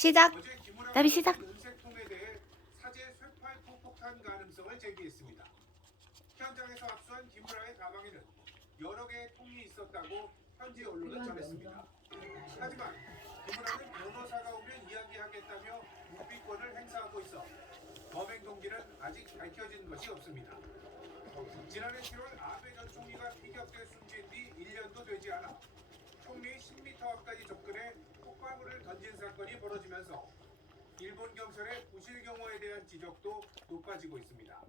시작. 어제 김우라 나비 시작. 은색통에 대해 사제 쇠파이프 폭탄 가능성을 제기했습니다. 현장에서 압수한 김우라의 가방에는 여러 개의 통이 있었다고 현지 언론은 전했습니다. 하지만 김우라는 변호사가 오면 이야기하겠다며 묵비권을 행사하고 있어 범행 동기는 아직 밝혀진 것이 없습니다. 지난해 7월 아베 전 총리가 피격돼 숨진 뒤 1년도 되지 않아 총리의 10m 앞까지 접근해 폭발물을 던진 사건이 벌어지면서 일본 경찰의 부실 경호에 대한 지적도 높아지고 있습니다.